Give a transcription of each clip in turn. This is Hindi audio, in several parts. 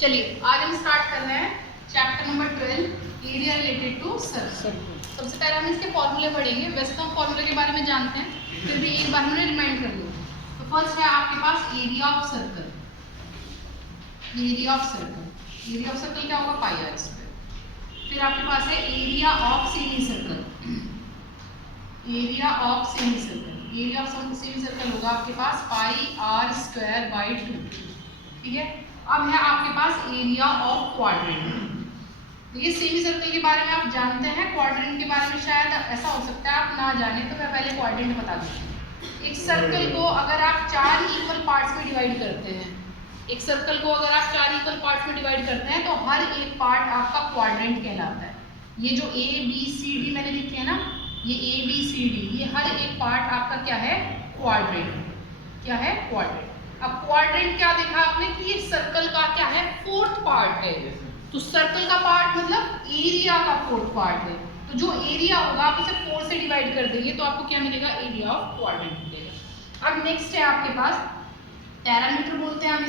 चलिए आज हम स्टार्ट कर रहे हैं chapter number 12 area related to circle. सबसे पहले हम इसके फॉर्मूले पढ़ेंगे। वैसे तो हम फॉर्मूले के बारे में जानते हैं, फिर भी एक बार हमने रिमाइंड कर लिया। तो फर्स्ट है आपके पास area of circle. Area of circle, area of circle क्या होगा? Pi r square. फिर आपके पास है area of semicircle. Area of semicircle, area of semicircle होगा आपके पास पाई आर स्क्वायर बाई 2। ठीक है। अब है आपके पास एरिया ऑफ क्वाड्रेंट। देखिए सेमी सर्कल के बारे में आप जानते हैं, क्वाड्रेंट के बारे में शायद ऐसा हो सकता है आप ना जाने, तो मैं पहले क्वाड्रेंट बता दूँ। एक सर्कल को अगर आप 4 इक्वल पार्ट्स में डिवाइड करते हैं, एक सर्कल को अगर आप 4 इक्वल पार्ट्स में डिवाइड करते हैं तो हर एक पार्ट आपका क्वाड्रेंट कहलाता है। ये जो ए बी सी डी मैंने लिखे हैं ना, ये ए बी सी डी, ये हर एक पार्ट आपका क्या है? क्वाड्रेंट। क्या है? क्वाड्रेंट। अब क्वाड्रेंट क्या देखा आपने कि ये सर्कल का क्या है? फोर्थ पार्ट है। तो सर्कल का पार्ट मतलब एरिया का फोर्थ पार्ट है। तो जो एरिया होगा आप उसे 4 से डिवाइड कर देंगे तो आपको क्या मिलेगा? एरिया ऑफ क्वाड्रेंट मिलेगा। अब नेक्स्ट है आपके पास पैरामीटर बोलते हैं हम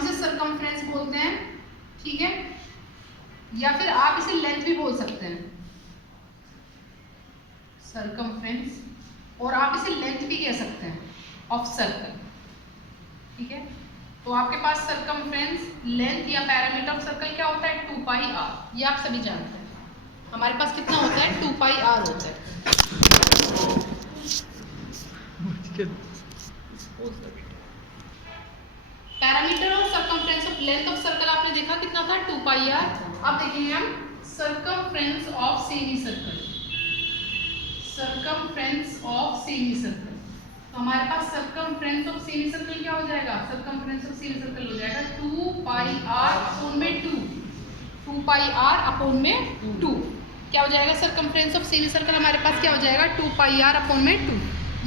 इसे सर्कमफ्रेंस बोलते हैं। ठीक है। या फिर आप इसे लेंथ भी बोल सकते हैं, सर्कमफ्रेंस, और आप इसे लेंथ भी कह सकते हैं ऑफ सर्कल। ठीक है। तो आपके पास सर्कमफ्रेंस, लेंथ या पैरामीटर ऑफ सर्कल क्या होता है? 2 पाई आर। ये आप सभी जानते हैं। हमारे पास कितना होता है? 2 पाई आर होता है। पैरामीटर और circumference of length of circle आपने देखा कितना था? 2 पाई आर। अब देखेंगे हम circumference of semi circle. Circumference of semi circle, तो हमारे पास सर्कमफ्रेंस ऑफ सेमी सर्कल क्या हो जाएगा? सर्कमफ्रेंस ऑफ सेमी सर्कल हो जाएगा 2 पाई आर अपॉन में 2। 2 पाई आर अपॉन में 2 क्या हो जाएगा? सर्कमफ्रेंस ऑफ सेमी सर्कल हमारे पास क्या हो जाएगा? 2 पाई आर अपॉन में 2।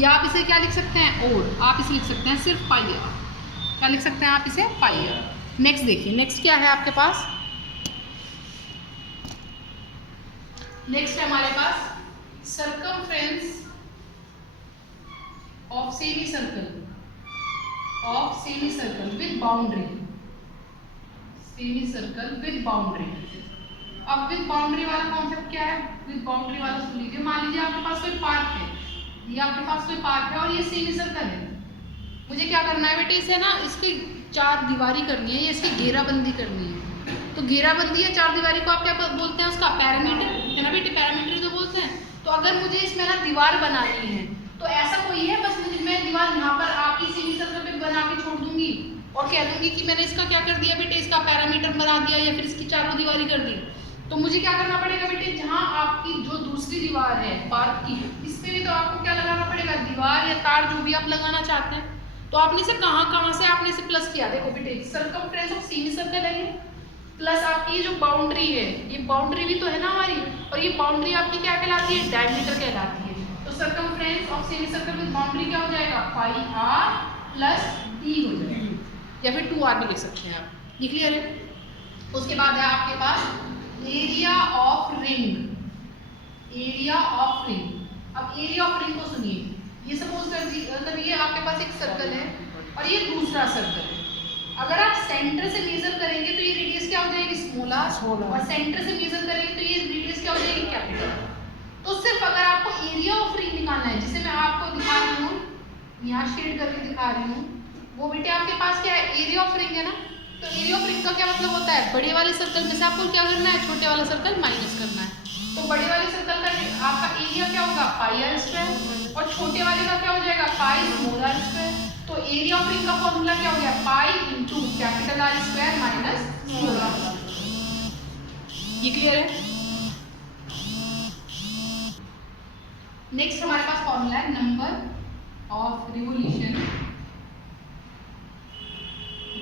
या आप इसे क्या लिख सकते हैं? और आप इसे लिख सकते हैं सिर्फ पाई आर। क्या लिख सकते हैं आप इसे? Pi r. नेक्स्ट देखिए, नेक्स्ट क्या है आपके पास? नेक्स्ट है हमारे पास circumference of semicircle, of semicircle with boundary. Semicircle with boundary. अब विद बाउंड्री वाला कॉन्सेप्ट क्या है? विद बाउंड्री वाला सुन लीजिए। मान लीजिए आपके पास कोई पार्क है, ये आपके पास कोई पार्क है और ये सेमी सर्कल है। मुझे क्या करना है बेटे? इसे ना इसकी 4 दीवारी करनी है, ये इसकी घेराबंदी करनी है। तो घेराबंदी या 4 दीवारी को आप क्या बोलते हैं? उसका पैरामीटर है ना बेटे, पैरामीटर तो बोलते हैं। तो अगर मुझे इसमें ना दीवार बनानी है तो ऐसा कोई है बस मैं दीवार यहाँ पर आपकी सेमी सर्कल पे बना के छोड़ दूंगी और कह दूंगी कि मैंने इसका क्या कर दिया बेटे? इसका पैरामीटर बना दिया या फिर इसकी 4 दीवारी कर दी। तो मुझे क्या करना पड़ेगा बेटे? जहाँ आपकी जो दूसरी दीवार है पार्क की, इस पे भी तो आपको क्या लगाना पड़ेगा? दीवार या तार, जो भी आप लगाना चाहते हैं। तो आपने इसे कहाँ से आपने इसे प्लस किया? देखो बेटे, सर्कमफ्रेंस ऑफ सेमी सर्कल है ये, प्लस आपकी जो बाउंड्री है, ये बाउंड्री भी तो है ना हमारी, और ये बाउंड्री आपकी क्या कहलाती है? डायमीटर कहलाती है। तो circumference of semicircle with boundary क्या हो जाएगा? पाई आर प्लस डी हो जाएगा, या फिर 2 आर भी लिख सकते हैं आप। ये क्लियर है? उसके बाद है आपके पास area of ring. Area of ring. अब एरिया ऑफ रिंग को सुनिए। ये सपोज कर ये आपके पास एक सर्कल है और ये दूसरा सर्कल है। अगर आप सेंटर से मेजर करेंगे तो ये रेडियस क्या हो जाएगी? स्मॉलर। और सेंटर से मेजर करेंगे तो ये रेडियस क्या हो जाएगी? कैपिटल। तो सिर्फ अगर आपको एरिया ऑफ रिंग निकालना है, जिसे मैं आपको दिखा रही हूँ, यहाँ शेड करके दिखा रही हूँ, वो बेटे आपके पास क्या है? एरिया ऑफ रिंग है ना। तो एरिया ऑफ रिंग का क्या मतलब होता है? बड़े वाले सर्कल में से आपको क्या करना है? छोटे वाला सर्कल माइनस करना है। तो बड़े वाले सर्कल का आपका एरिया क्या होगा? पाई आर स्क्वायर, और छोटे वाले का क्या हो जाएगा? Pi small r square. तो एरिया ऑफ रिंग का फॉर्मूला क्या हो गया? Pi into capital R square minus small r. ये क्लियर है? नेक्स्ट हमारे पास फॉर्मूला है number of revolution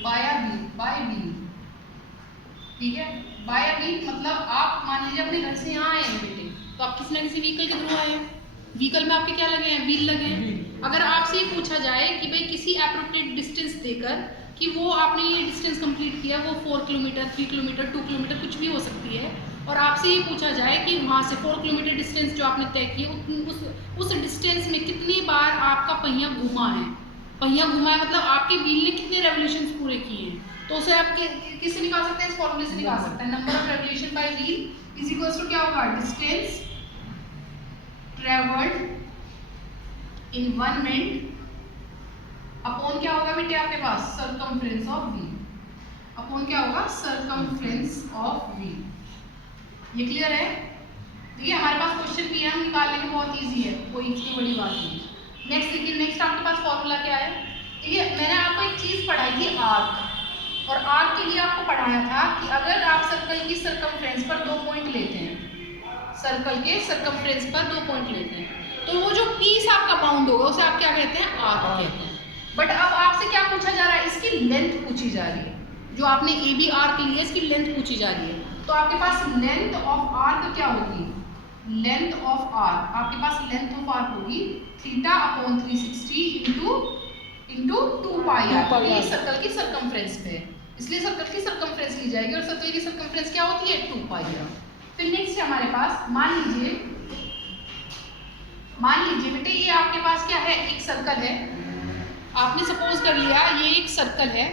by B. ठीक है। बाय बी मतलब आप मान लीजिए अपने घर से यहाँ आए हैं बेटे, तो आप किसी ना किसी व्हीकल के थ्रू आए हैं। व्हीकल में आपके क्या लगे हैं? व्हील लगे हैं। अगर आपसे ये पूछा जाए कि भाई किसी एप्रोप्रिएट डिस्टेंस देकर कि वो आपने ये डिस्टेंस कंप्लीट किया, वो 4 किलोमीटर, 3 किलोमीटर, 2 किलोमीटर कुछ भी हो सकती है, और आपसे ये पूछा जाए कि वहाँ से 4 किलोमीटर डिस्टेंस जो आपने तय किया, उस डिस्टेंस में कितनी बार आपका पहिया घुमा है। पहिया घुमा है मतलब आपके व्हील ने कितने रेवोल्यूशंस पूरे किए हैं। तो उसे आप किससे निकाल सकते हैं, इस फॉर्मूले से निकाल सकते हैं। Number of revolution by wheel is equals to क्या होगा, distance travelled in 1 minute upon क्या होगा बेटे आपके पास, सर्कमफ्रेंस ऑफ व्हील, अपॉन क्या होगा, सर्कमफ्रेंस ऑफ व्हील। ये क्लियर है। देखिए हमारे पास क्वेश्चन भी है, हम निकाल लेंगे, बहुत इजी है, कोई इतनी बड़ी बात नहीं। नेक्स्ट देखिए, नेक्स्ट आपके पास फॉर्मूला क्या है। देखिए मैंने आपको एक चीज पढ़ाई थी आर्क, और आर्क के लिए आपको पढ़ाया था कि अगर आप सर्कल की सर्कमफ्रेंस पर 2 पॉइंट लेते हैं, सर्कल के सर्कमफ्रेंस पर 2 पॉइंट लेते हैं, तो वो जो पीस आपका बाउंड होगा उसे आप क्या कहते हैं, आर्क कहते हैं। बट अब आपसे क्या पूछा जा रहा है, इसकी लेंथ पूछी जा रही है। जो आपने ए बी आर्क लिया इसकी लेंथ पूछी जा रही है। तो आपके पास लेंथ ऑफ आर्क क्या होगी, लेंथ ऑफ आर्क, आपके पास लेंथ ऑफ आर्क होगी theta upon 360 into 2 pi r. ये सर्कल की सर्कमफ्रेंस पे है, इसलिए सर्कल की सर्कमफ्रेंस ली जाएगी, और सर्कल की सर्कमफ्रेंस क्या होती है, 2 पाई आर। फिर नेक्स्ट है हमारे पास, मान लीजिए बेटे ये आपके पास क्या है, एक सर्कल है, आपने सपोज कर लिया ये एक सर्कल है,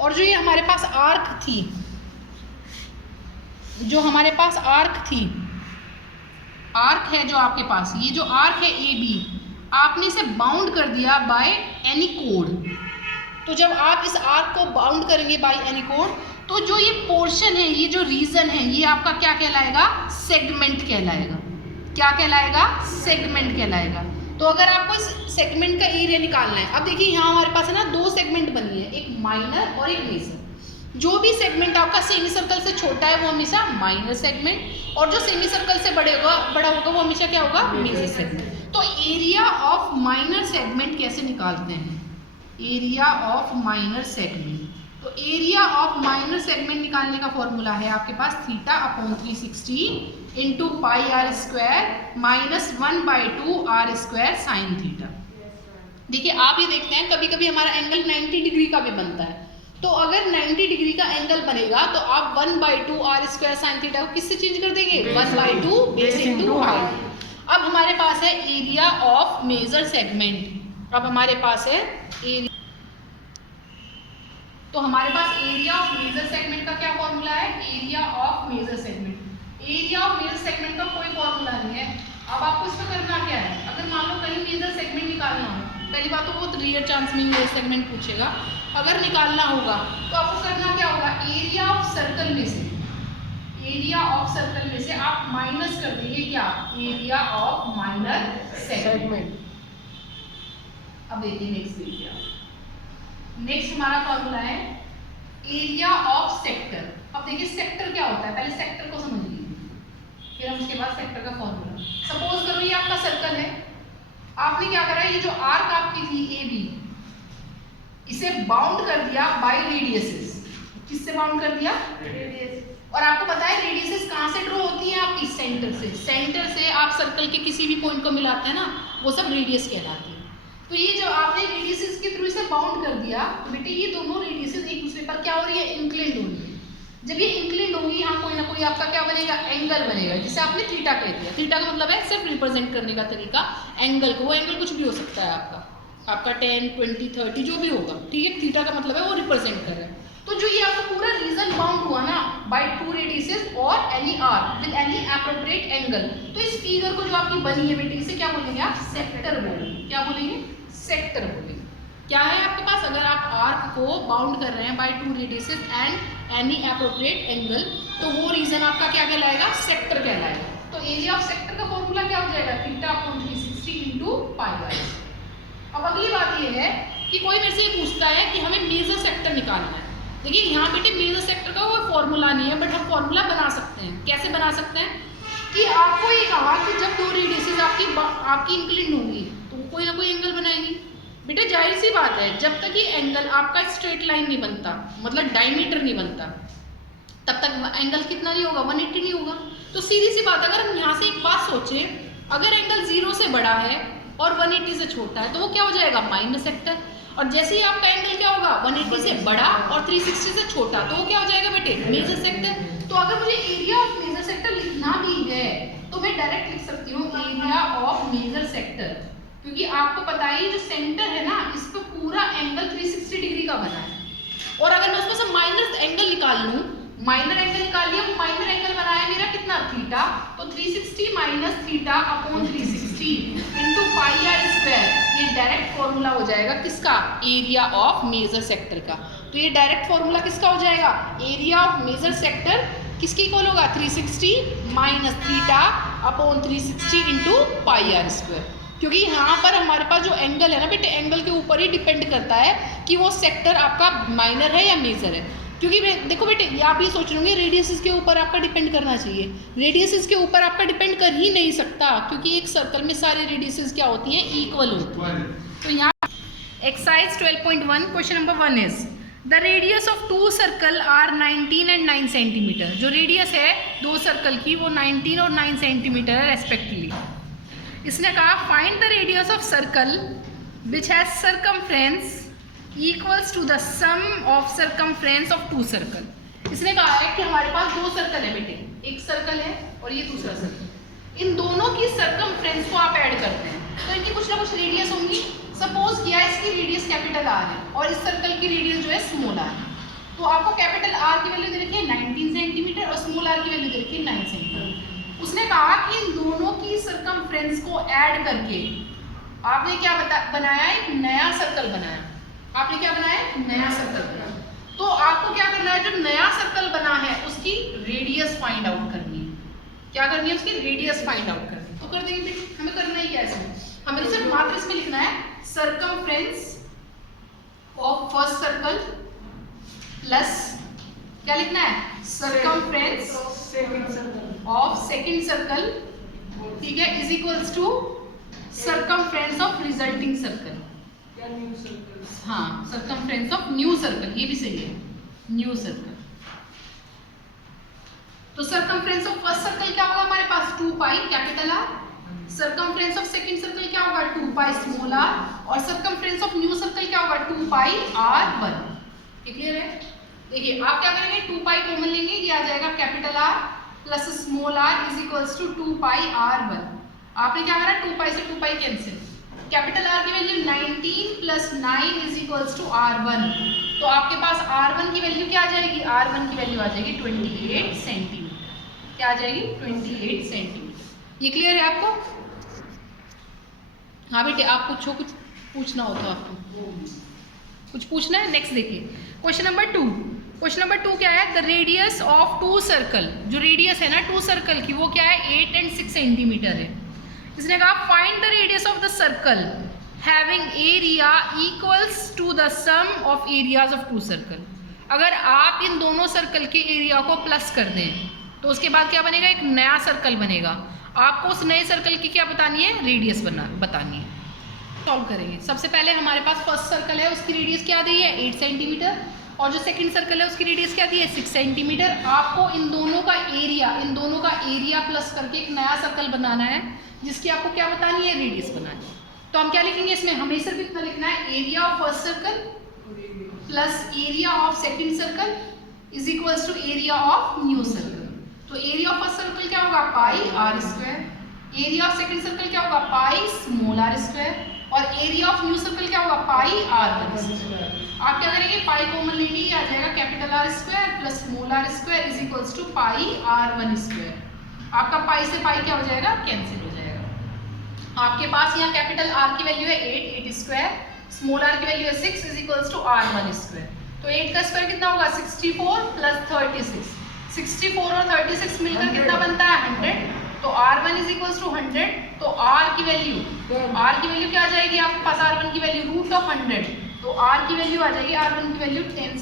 और जो ये हमारे पास आर्क थी, जो हमारे पास आर्क थी, आर्क है जो आपके पास, ये जो आर्क है ए बी, आपने इसे बाउंड कर दिया बाय एनी कोड। तो जब आप इस आर्क को बाउंड करेंगे बाय एनी कोड, तो जो ये पोर्शन है, ये जो रीजन है, ये आपका क्या कहलाएगा, सेगमेंट कहलाएगा। क्या कहलाएगा, सेगमेंट कहलाएगा। तो अगर आपको इस सेगमेंट का एरिया निकालना है, अब देखिए यहाँ हमारे पास है ना 2 सेगमेंट बनी है, एक माइनर और एक मेजर। जो भी सेगमेंट आपका सेमी सर्कल से छोटा है वो हमेशा माइनर सेगमेंट, और जो सेमी सर्कल से बड़ा होगा वो हमेशा क्या होगा, मेजर सेगमेंट। तो एरिया ऑफ माइनर सेगमेंट कैसे निकालते हैं, एरिया ऑफ माइनर सेगमेंट। तो एरिया ऑफ माइनर सेगमेंट निकालने का फॉर्मूला है आपके पास theta upon 360 into pi r square minus 1/2 r square sine theta. देखिए आप ये देखते हैं कभी कभी हमारा एंगल 90 डिग्री का भी बनता है, तो अगर 90 डिग्री का एंगल बनेगा तो आप 1/2 आर स्क्वायर साइन थीटा को किससे चेंज कर देंगे, 1/2 बेस इंटू हाइट। अब हमारे पास है एरिया ऑफ मेजर सेगमेंट। अब हमारे पास है एरिया, तो हमारे पास एरिया ऑफ मेजर सेगमेंट का क्या फॉर्मूला है, area of major segment. Area of major segment का कोई फॉर्मूला नहीं है। अब आपको इसमें करना क्या है, अगर मान लो कहीं मेजर सेगमेंट निकालना हो, पहली बात तो बहुत रेयर चांस में मेजर सेगमेंट पूछेगा, अगर निकालना होगा तो आपको करना क्या होगा, एरिया ऑफ सर्कल में से, एरिया ऑफ सर्कल में से आप माइनस कर देंगे क्या, एरिया ऑफ माइनर सेगमेंट। अब देखिए नेक्स्ट देखिए आप, नेक्स्ट हमारा फॉर्मूला है एरिया ऑफ सेक्टर। अब देखिए सेक्टर क्या होता है, पहले सेक्टर को समझ लीजिए, फिर हम उसके बाद सेक्टर का फॉर्मूला। सपोज करो ये आपका सर्कल है, आपने क्या करा, ये जो आर्क आपकी थी ए बी, इसे बाउंड कर दिया बाय रेडियसेस। किससे बाउंड कर दिया, रेडियस। और आपको पता है रेडियसेस कहाँ से ड्रॉ होती है, आपकी सेंटर से। सेंटर से आप सर्कल के किसी भी पॉइंट को मिलाते हैं ना, वो सब रेडियस कहलाती है। तो ये जब आपने रेडियसेस के थ्रू इसे बाउंड कर दिया, तो बेटे ये दोनों रेडियसेस एक दूसरे पर क्या हो रही है, इंक्लिंड हो रही है। जब ये इंक्लिंड होंगी, यहाँ कोई ना कोई आपका क्या बनेगा, एंगल बनेगा, जिसे आपने थीटा कह दिया। थीटा का मतलब है सिर्फ रिप्रेजेंट करने का तरीका एंगल को, वो एंगल कुछ भी हो सकता है आपका 10, 20, 30 जो भी होगा, ठीक है। थीटा का मतलब है वो रिप्रेजेंट कर रहा है। तो जो ये आपका पूरा रीजन बाउंड हुआ ना बाय 2 रेडियसेस और any arc with any appropriate angle, तो इस फिगर को जो आपकी बनी है बेटे, इसे क्या बोलेंगे आप, सेक्टर बोलेंगे। क्या बोलेंगे, सेक्टर बोलेंगे। क्या है आपके पास, अगर आप आर्क को बाउंड कर रहे हैं by 2 radiuses and any appropriate angle, तो वो रीजन आपका क्या कहलाएगा, सेक्टर कहलाएगा। तो एरिया ऑफ सेक्टर का फॉर्मूला क्या हो जाएगा, theta upon 360 into pi by. अब अगली बात ये है कि कोई मेरे से ये पूछता है कि हमें मेजर सेक्टर निकालना है। देखिए यहाँ बेटे मेजर सेक्टर का कोई फॉर्मूला नहीं है, बट हम फॉर्मूला बना सकते हैं। कैसे बना सकते हैं कि आपको ये कहा कि जब 2 रेडियसेस आपकी इंक्लिंड होंगी तो वो कोई ना कोई एंगल बनाएगी। बेटे जाहिर सी बात है, जब तक ये एंगल आपका स्ट्रेट लाइन नहीं बनता, मतलब डायमीटर नहीं बनता, तब तक एंगल कितना नहीं होगा, 180 नहीं होगा। तो सीधी सी बात, अगर हम यहाँ से एक बात सोचें, अगर एंगल 0 से बड़ा है और 180 से छोटा है तो वो क्या हो जाएगा, माइनर सेक्टर। और जैसे ही आपका एंगल क्या होगा, 180 से बड़ा और 360 से छोटा, तो वो क्या हो जाएगा बेटे, मेजर सेक्टर। तो अगर मुझे एरिया ऑफ मेजर सेक्टर लिखना भी है तो मैं डायरेक्ट लिख सकती हूँ एरिया ऑफ मेजर सेक्टर, क्योंकि आपको पता है जो सेंटर है ना, इस पर पूरा एंगल 360 डिग्री का बना है। और अगर मैं उसमें से माइनर एंगल निकाल लूँ, माइनर एंगल निकाल लिया, माइनर एंगल बनाया मेरा कितना थीटा, तो 360 minus theta upon 360 into pi r square, ये डायरेक्ट फॉर्मूला हो जाएगा किसका, एरिया ऑफ मेजर सेक्टर का। तो ये डायरेक्ट फॉर्मूला किसका हो जाएगा, एरिया ऑफ मेजर सेक्टर किसके इक्वल होगा, 360 minus theta upon 360 into pi r square. क्योंकि यहाँ पर हमारे पास जो एंगल है ना बेटे, एंगल के ऊपर ही डिपेंड करता है कि वो सेक्टर आपका माइनर है या मेजर है। क्योंकि देखो बेटे, आप ये सोच रहे रेडियस के ऊपर आपका डिपेंड करना चाहिए, रेडियस के ऊपर आपका डिपेंड कर ही नहीं सकता, क्योंकि एक सर्कल में सारे रेडियस क्या होती हैं, इक्वल होती हैं। तो यहाँ exercise 12.1 question number 1 is the radius of two circle are 19 and 9 centimetre. जो रेडियस है दो सर्कल की वो 19 और 9 सेंटीमीटर है रेस्पेक्टिवली। इसने कहा find the radius of circle which has circumference equals to the sum of circumference of two circle. इसने कहा है कि हमारे पास दो सर्कल है बेटे, एक सर्कल है और ये दूसरा सर्कल, इन दोनों की सरकमफ्रेंस को आप ऐड करते हैं तो इनकी कुछ ना कुछ रेडियस होंगी। सपोज किया इसकी रेडियस कैपिटल आर है और इस सर्कल की रेडियस जो है स्मॉल आर है, तो आपको कैपिटल आर की वैल्यू दे रखी है 19 सेंटीमीटर और स्मॉल आर की वैल्यू दे रखी है 9 सेंटीमीटर। उसने कहा कि इन दोनों की सरकमफ्रेंस को ऐड करके आपने क्या बनाया, एक नया सर्कल बनाया। आपने क्या बनाया, नया सर्कल बनाया। तो आपको क्या करना है, जो नया सर्कल बना है उसकी रेडियस फाइंड आउट करनी है। क्या करनी है, उसकी रेडियस फाइंड आउट करनी है। तो कर देंगे बेटे, हमें करना ही क्या है, हमें सिर्फ मात्र इसमें लिखना है circumference of first circle plus क्या लिखना है, सरकमफ्रेंस ऑफ सेकंड सर्कल, ठीक है, is equals to circumference of resulting circle. हाँ, सरकमफ्रेंस ऑफ न्यू सर्कल, ये भी सही है, न्यू सर्कल। तो सरकमफ्रेंस ऑफ फर्स्ट सर्कल क्या होगा हमारे पास, 2 pi capital R. Circumference of second circle क्या होगा, 2 पाई स्मॉल आर। और सरकमफ्रेंस ऑफ न्यू सर्कल क्या होगा, 2 पाई r1। क्लियर है। देखिए आप क्या करेंगे, 2 पाई कॉमन लेंगे, ये आ जाएगा capital R plus small r is equals to 2 pi r1। आपने क्या करा, 2 पाई से 2 पाई कैंसिल, कैपिटल आर की value 19 plus 9 is equals to r1। तो आपके पास r1 की वैल्यू क्या आ जाएगी, r1 की वैल्यू आ जाएगी 28 सेंटीमीटर। क्या आ जाएगी, 28 सेंटीमीटर। ये क्लियर है आपको। हाँ बेटे, आप कुछ पूछना हो तो आपको कुछ पूछना है। नेक्स्ट देखिए क्वेश्चन नंबर 2। क्वेश्चन नंबर 2 क्या है, the radius of two circle. जो रेडियस है ना टू सर्कल की वो क्या है, 8 एंड 6 सेंटीमीटर है। इसने कहा find the radius of the circle having area equals to the sum of areas of two circle. अगर आप इन दोनों सर्कल के एरिया को प्लस कर दें तो उसके बाद क्या बनेगा, एक नया सर्कल बनेगा। आपको उस नए सर्कल की क्या बतानी है, रेडियस बतानी है। सॉल्व करेंगे। सबसे पहले हमारे पास फर्स्ट सर्कल है, उसकी रेडियस क्या दी है, 8 सेंटीमीटर। और जो सेकंड सर्कल है उसकी रेडियस क्या दी है, 6 सेंटीमीटर। आपको इन दोनों का एरिया प्लस करके एक नया सर्कल बनाना है जिसकी आपको क्या बतानी है, रेडियस बनानी है। तो हम क्या लिखेंगे इसमें, हमें सिर्फ इतना लिखना है, area of first circle plus area of second circle is equals to area of new circle. तो एरिया ऑफ फर्स्ट सर्कल क्या होगा, pi r square. Area of second circle क्या होगा, पाई स्मॉल आर स्क्वायर। और एरिया ऑफ न्यू सर्कल क्या होगा, पाई r1। आप क्या करेंगे, पाई कॉमन लेंगे, ये आ जाएगा capital R square plus small r square is equals to pi r1 square. आपका पाई से पाई क्या हो जाएगा, कैंसिल हो जाएगा। आपके पास यहाँ कैपिटल आर की वैल्यू है 8 स्क्वायर, स्मॉल आर की वैल्यू है 6 is equals to r1 square. तो 8 का स्क्वायर कितना होगा, 64 प्लस 36। 64 और 36 मिलकर कितना बनता है, 100। तो r1 इज इक्वल्स टू 100। तो r की वैल्यू क्या आ जाएगी आपके पास, r1 की वैल्यू √100। तो r की वैल्यू आ जाएगी, r1 की वैल्यू 10